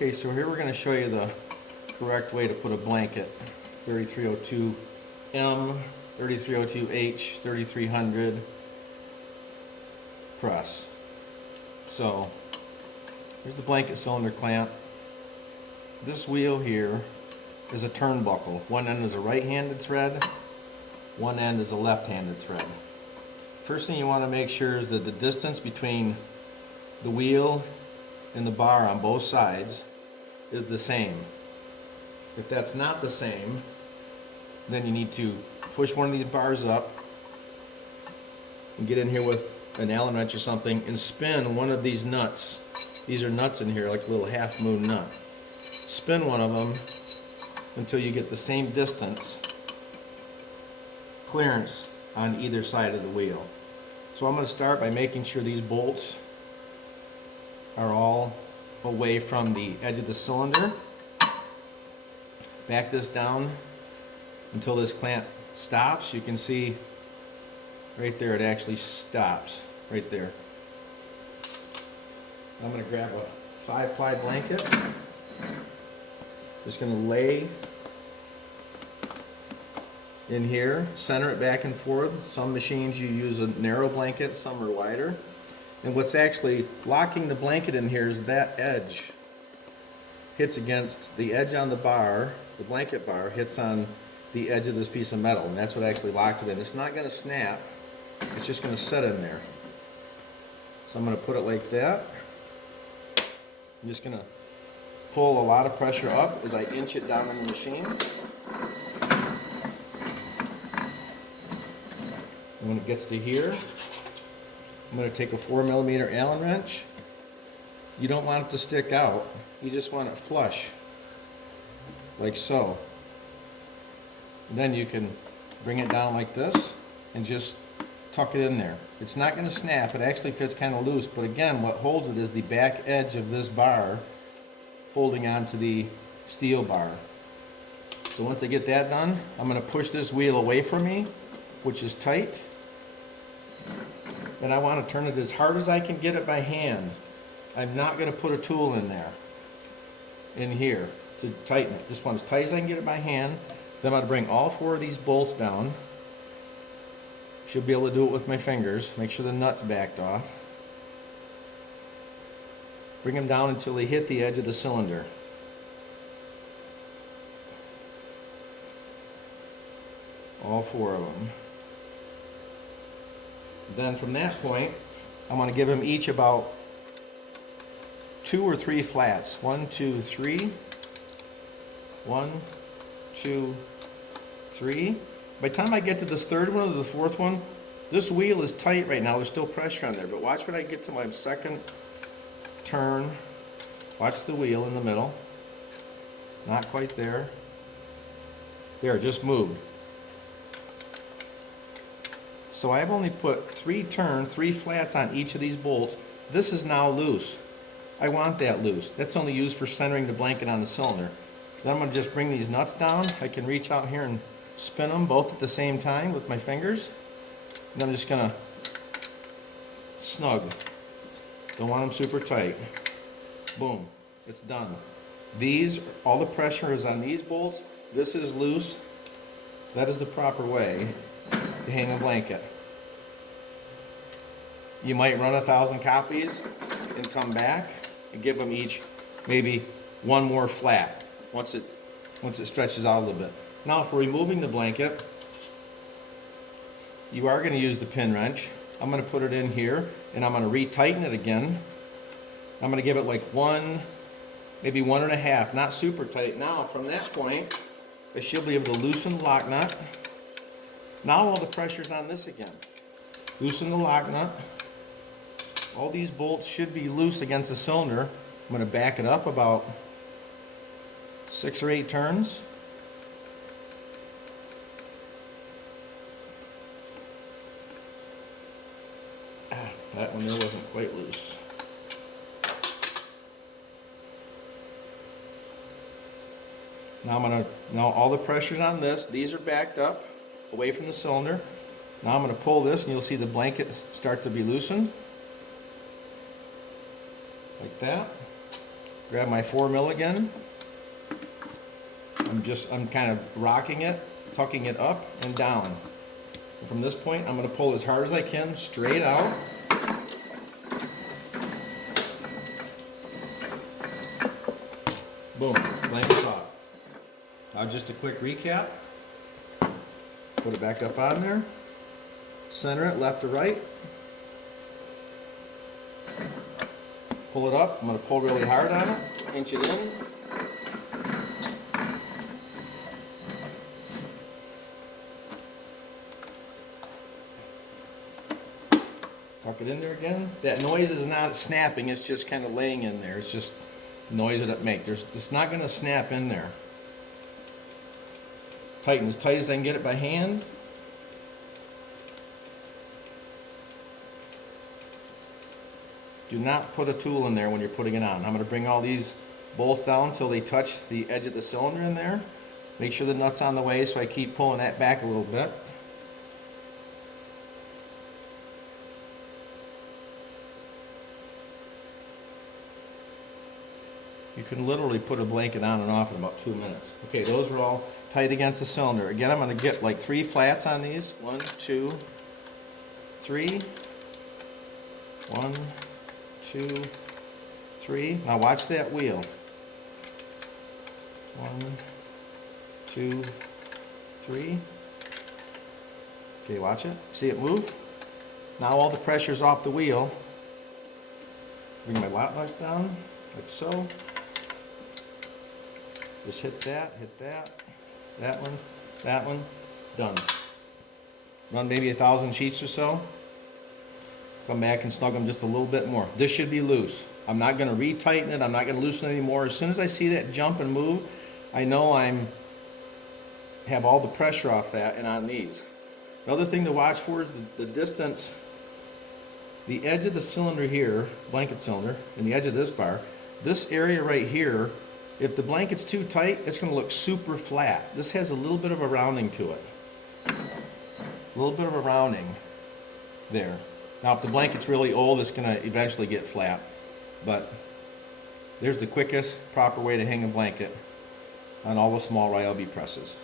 Okay, so here we're going to show you the correct way to put a blanket. 3302M, 3302H, 3300 press. So here's the blanket cylinder clamp. This wheel here is a turnbuckle. One end is a right-handed thread, one end is a left-handed thread. First thing you want to make sure is that the distance between the wheel and the bar on both sides is the same. If that's not the same, then you need to push one of these bars up and get in here with an Allen wrench or something and spin one of these nuts. These are nuts in here, like a little half moon nut. Spin one of them until you get the same distance clearance on either side of the wheel. So I'm going to start by making sure these bolts are all away from the edge of the cylinder. Back this down until this clamp stops. You can see right there it actually stops right there. I'm going to grab a 5-ply blanket. Just going to lay in here, center it back and forth. Some machines you use a narrow blanket, some are wider. And what's actually locking the blanket in here is that edge hits against the edge on the bar. The blanket bar hits on the edge of this piece of metal, and that's what actually locks it in. It's not going to snap, it's just going to set in there. So I'm going to put it like that. I'm just going to pull a lot of pressure up as I inch it down in the machine. And when it gets to here, I'm going to take a 4mm Allen wrench. You don't want it to stick out, you just want it flush, like so. And then you can bring it down like this and just tuck it in there. It's not going to snap, it actually fits kind of loose, but again, what holds it is the back edge of this bar holding onto the steel bar. So once I get that done, I'm going to push this wheel away from me, which is tight. And I want to turn it as hard as I can get it by hand. I'm not going to put a tool in there, in here, to tighten it. Just want as tight as I can get it by hand. Then I'm going to bring all 4 of these bolts down. Should be able to do it with my fingers. Make sure the nut's backed off. Bring them down until they hit the edge of the cylinder. All 4 of them. Then from that point, I'm going to give them each about 2 or 3 flats. 1, 2, 3. 1, 2, 3. By the time I get to this third one or the fourth one, this wheel is tight right now. There's still pressure on there. But watch when I get to my second turn. Watch the wheel in the middle. Not quite there. There, just moved. So I've only put 3 flats on each of these bolts. This is now loose. I want that loose. That's only used for centering the blanket on the cylinder. Then I'm going to just bring these nuts down. I can reach out here and spin them both at the same time with my fingers. And I'm just going to snug. Don't want them super tight. Boom. It's done. These, all the pressure is on these bolts. This is loose. That is the proper way to hang a blanket. You might run 1,000 copies and come back and give them each maybe 1 more flat once it stretches out a little bit. Now for removing the blanket, you are going to use the pin wrench. I'm going to put it in here and I'm going to retighten it again. I'm going to give it like 1, maybe 1.5, not super tight. Now from that point, I should be able to loosen the lock nut. Now all the pressure's on this again. Loosen the lock nut. All these bolts should be loose against the cylinder. I'm going to back it up about 6 or 8 turns. That one there wasn't quite loose. Now all the pressure's on this. These are backed up away from the cylinder. Now I'm going to pull this and you'll see the blanket start to be loosened. Like that. Grab my 4mm again. I'm kind of rocking it, tucking it up and down. And from this point, I'm going to pull as hard as I can straight out. Boom, blanket's off. Now just a quick recap. Put it back up on there. Center it left to right. Pull it up. I'm going to pull really hard on it. Inch it in. Tuck it in there again. That noise is not snapping. It's just kind of laying in there. It's just noise that it makes. It's not going to snap in there. Tighten as tight as I can get it by hand. Do not put a tool in there when you're putting it on. I'm going to bring all these bolts down until they touch the edge of the cylinder in there. Make sure the nut's on the way, so I keep pulling that back a little bit. You can literally put a blanket on and off in about 2 minutes. Okay, those are all tight against the cylinder. Again, I'm going to get like 3 flats on these. 1, 2, 3. 1, 2, 3. Now watch that wheel. 1, 2, 3. Okay, watch it. See it move? Now all the pressure's off the wheel. Bring my lot nuts down, like so. Just hit that, that one, done. Run maybe 1,000 sheets or so. Come back and snug them just a little bit more. This should be loose. I'm not going to retighten it. I'm not going to loosen it anymore. As soon as I see that jump and move, I know have all the pressure off that and on these. Another thing to watch for is the distance. The edge of the cylinder here, blanket cylinder, and the edge of this bar, this area right here, if the blanket's too tight, it's going to look super flat. This has a little bit of a rounding to it. A little bit of a rounding there. Now, if the blanket's really old, it's going to eventually get flat. But there's the quickest, proper way to hang a blanket on all the small Ryobi presses.